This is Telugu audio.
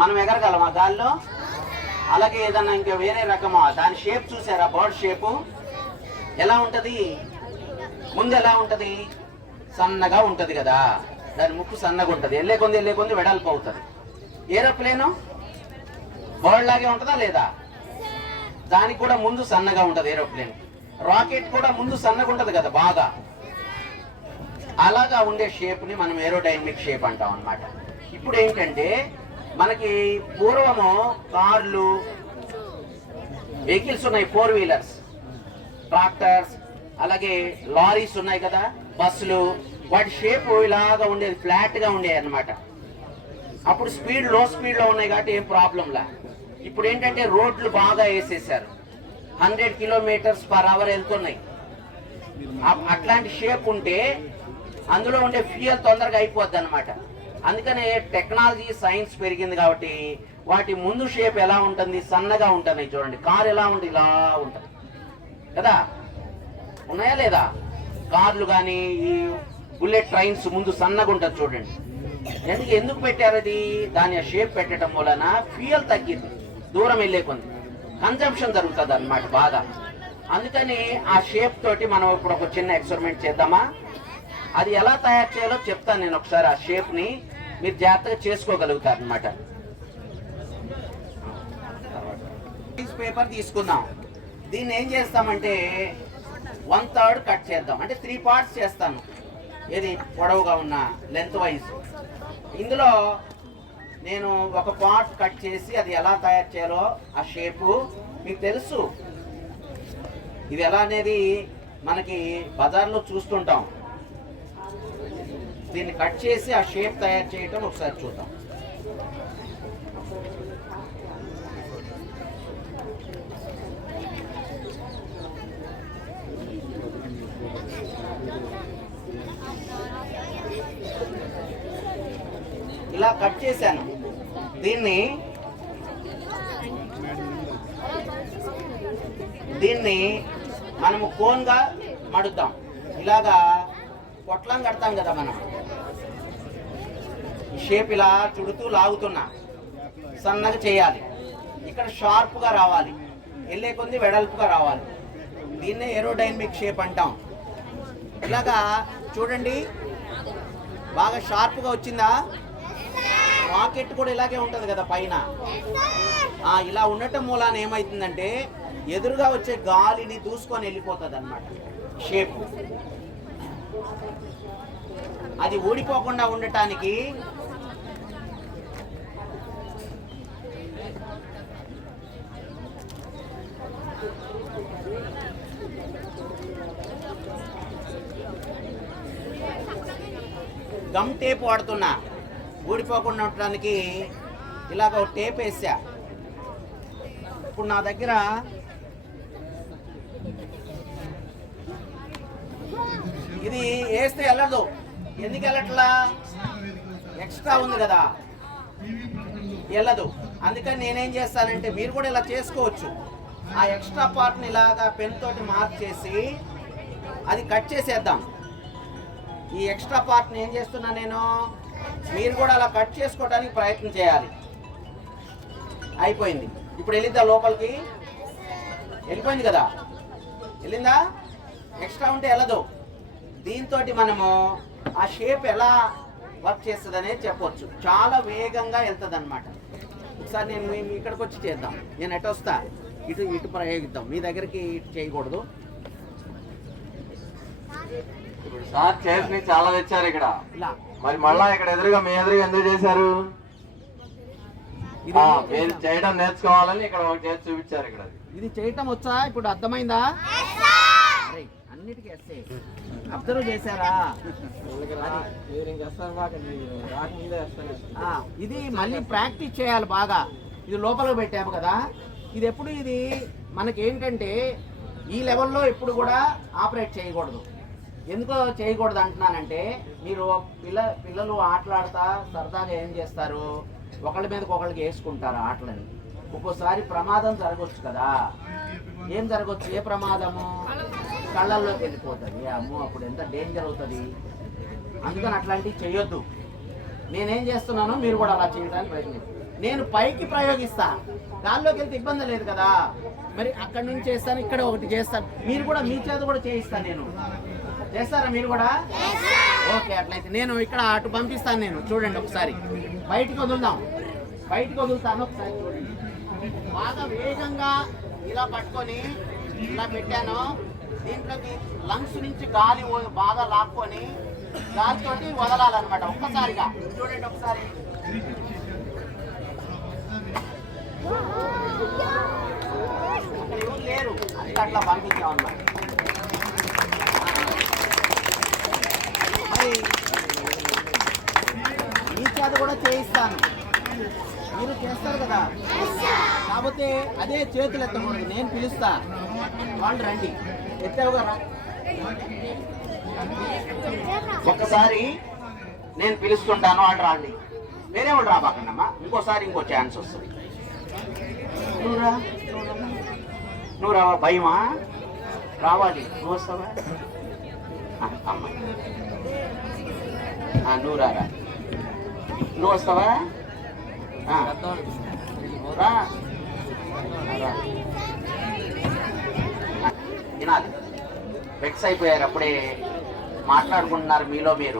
మనం ఎగరగలమా గాల్లో? అలాగే ఏదన్నా ఇంకా వేరే రకమా? దాని షేప్ చూసారా? బర్డ్ షేపు ఎలా ఉంటది? ముందు ఎలా ఉంటది? సన్నగా ఉంటది కదా, దాని ముక్కు సన్నగా ఉంటది, వెళ్ళే కొంది వెడల్పు అవుతుంది. ఏరోప్లేను బర్డ్ లాగే ఉంటుందా లేదా? దానికి కూడా ముందు సన్నగా ఉంటది ఏరోప్లేన్. రాకెట్ కూడా ముందు సన్నగా ఉంటది కదా బాగా. అలాగా ఉండే షేప్ ని మనం ఏరోడైనమిక్ షేప్ అంటాం అన్నమాట. ఇప్పుడు ఏంటంటే మనకి పూర్వము కార్లు, వెహికల్స్ ఉన్నాయి, 4 వీలర్స్, ట్రాక్టర్స్, అలాగే లారీస్ ఉన్నాయి కదా, బస్సులు. వాటి షేప్ ఇలాగా ఉండేది, ఫ్లాట్ గా ఉండేది అన్నమాట. అప్పుడు లో స్పీడ్ లో ఉన్నాయి కాబట్టి ఏం ప్రాబ్లంలా. ఇప్పుడు ఏంటంటే రోడ్లు బాగా వేసేసారు, 100 km/h వెళ్తున్నాయి. అట్లాంటి షేప్ ఉంటే అందులో ఉండే ఫ్యూయల్ తొందరగా అయిపోద్ది అనమాట. అందుకనే టెక్నాలజీ, సైన్స్ పెరిగింది కాబట్టి వాటి ముందు షేప్ ఎలా ఉంటుంది? సన్నగా ఉంటుంది. చూడండి కార్ ఎలా ఉంటుంది? ఇలా ఉంటుంది కదా, ఉన్నాయా లేదా? కార్లు కానీ ఈ బుల్లెట్ ట్రైన్స్ ముందు సన్నగా ఉంటుంది చూడండి. ఎందుకు పెట్టారు అది? దాని షేప్ పెట్టడం వలన ఫ్యూయల్ తగ్గింది, దూరం వెళ్ళే కొంది కన్జంప్షన్ జరుగుతుంది అన్నమాట బాగా. అందుకని ఆ షేప్ తోటి మనం ఇప్పుడు ఒక చిన్న ఎక్స్పెరిమెంట్ చేద్దామా? అది ఎలా తయారు చేయాలో చెప్తాను నేను ఒకసారి. ఆ షేప్ ని మీరు జాగ్రత్తగా చేసుకోగలుగుతారు అనమాట. పేపర్ తీసుకుందాం. దీన్ని ఏం చేస్తామంటే 1/3 కట్ చేద్దాం, అంటే 3 parts చేస్తాను. ఏది పొడవుగా ఉన్న లెంత్ వైజ్. ఇందులో నేను ఒక పార్ట్ కట్ చేసి అది ఎలా తయారు చేయాలో ఆ షేపు మీకు తెలుసు. ఇది ఎలా అనేది మనకి బజార్లో చూస్తుంటాం. దీన్ని కట్ చేసి ఆ షేప్ తయారు చేయటం ఒకసారి చూద్దాం. ఇలా కట్ చేశాను. దీన్ని మనము కోన్గా మడుద్దాం. ఇలాగా పొట్లం కడతాం కదా మనం. షేప్ ఇలా చుడుతూ లాగుతున్నా సన్నగా చేయాలి. ఇక్కడ షార్ప్గా రావాలి, వెళ్ళే కొద్ది వెడల్పుగా రావాలి. దీన్నే ఏరోడైనమిక్ షేప్ అంటాం. ఇలాగా చూడండి, బాగా షార్ప్గా వచ్చిందా? రాకెట్ కూడా ఇలాగే ఉంటుంది కదా పైన. ఇలా ఉండటం మూలాన ఏమవుతుందంటే ఎదురుగా వచ్చే గాలిని దూసుకొని వెళ్ళిపోతుంది అన్నమాట షేప్. అది ఊడిపోకుండా ఉండటానికి గమ్ టేప్ వాడుతున్నా. ఊడిపోకుండా ఉండటానికి ఇలాగ ఒక టేప్ వేసా. ఇప్పుడు నా దగ్గర ఇది వేస్తే వెళ్ళదు. ఎందుకు వెళ్ళట్లా? ఎక్స్ట్రా ఉంది కదా, వెళ్ళదు. అందుకని నేనేం చేస్తానంటే, మీరు కూడా ఇలా చేసుకోవచ్చు. ఆ ఎక్స్ట్రా పార్ట్ని ఇలాగా పెన్ తోటి మార్క్ చేసి అది కట్ చేసేద్దాం. ఈ ఎక్స్ట్రా పార్ట్ని ఏం చేస్తున్నా నేను, మీరు కూడా అలా కట్ చేసుకోవడానికి ప్రయత్నం చేయాలి. అయిపోయింది. ఇప్పుడు వెళ్ళిద్దా లోపలికి? వెళ్ళిపోయింది కదా, వెళ్ళిందా? ఎక్స్ట్రా ఉంటే వెళ్ళదు. దీంతో మనము ఆ షేప్ ఎలా వర్క్ చేస్తుంది అనేది చెప్పవచ్చు. చాలా వేగంగా వెళ్తుంది అనమాట. ఒకసారి నేను మేము ఇక్కడికి వచ్చి చేద్దాం. నేను ఎటు వస్తా, ఇటు ప్రయోగిద్దాం. మీ దగ్గరికి ఇటు చేయకూడదు. ఇప్పుడు సార్ చైర్స్ ని చాలా తెచ్చారు ఇక్కడ. మరి మళ్ళా ఇక్కడ ఎదురుగా మీ ఎదురుగా ఎందుకు చేశారు? మీరు చేయడం నేర్చుకోవాలని ఇక్కడ ఒక చేసి చూపించారు. ఇక్కడ ఇది చేయటం వచ్చా? ఇప్పుడు అర్థమైందా? అన్నిటికీ అబ్జర్వ్ చేశారా? ఇది మళ్ళీ ప్రాక్టీస్ చేయాలి బాగా. ఇది లోపలికి పెట్టాము కదా, ఇది ఎప్పుడు ఇది మనకి ఏంటంటే ఈ లెవెల్లో ఎప్పుడు కూడా ఆపరేట్ చేయకూడదు. ఎందుకో చేయకూడదు అంటున్నానంటే, మీరు పిల్లలు ఆటలాడతా సరదాగా ఏం చేస్తారు, ఒకళ్ళ మీదకి ఒకళ్ళకి వేసుకుంటారు ఆటలని. ఒక్కోసారి ప్రమాదం జరగవచ్చు కదా. ఏం జరగవచ్చు? ఏ ప్రమాదము? కళ్ళల్లోకి వెళ్ళిపోతుంది. అమ్మో, అప్పుడు ఎంత డేంజర్ అవుతుంది. అందుకని అట్లాంటివి చేయొద్దు. నేనేం చేస్తున్నానో మీరు కూడా అలా చేయడానికి ప్రయత్నించండి. నేను పైకి ప్రయోగిస్తా, గాల్లోకి వెళ్తే ఇబ్బంది లేదు కదా, మరి అక్కడి నుంచి చేస్తాను, ఇక్కడ ఒకటి చేస్తాను. మీరు కూడా మీ చేత కూడా చేయిస్తాను నేను. చేస్తారా మీరు కూడా? ఓకే, అట్లయితే నేను ఇక్కడ అటు పంపిస్తాను. నేను చూడండి ఒకసారి బయటికి వదులుదాం. బయటికి వదులుతాను ఒకసారి చూడండి. బాగా వేగంగా ఇలా పట్టుకొని ఇలా పెట్టాను. దీంట్లోకి లంగ్స్ నుంచి గాలి బాగా లాక్కొని గాలితోటి వదలాలన్నమాట ఒక్కసారిగా. చూడండి ఒకసారి. అక్కడ ఎవరు లేరు, అంతా అట్లా పంపించాం అన్నమాట. మరి మీ చేత కూడా చేయిస్తాను, మీరు చేస్తారు కదా. కాకపోతే అదే చేతులు ఎత్తకూడదు, నేను పిలుస్తా, వాళ్ళు రండి. ఎత్తావుగా రా. ఒక్కసారి నేను పిలుస్తుంటాను, వాళ్ళు రాండి. వేరే వాళ్ళు రాబాకండమ్మా, ఇంకోసారి ఇంకో ఛాన్స్ వస్తుంది. నువ్వు రావా? భయమా? రావాలి. నువ్వు వస్తావా? అమ్మ నువ్వు రారా. నువ్వు వస్తావా? రా. వినాలి. వెక్స్ అయిపోయారు, అప్పుడే మాట్లాడుకుంటున్నారు మీలో మీరు.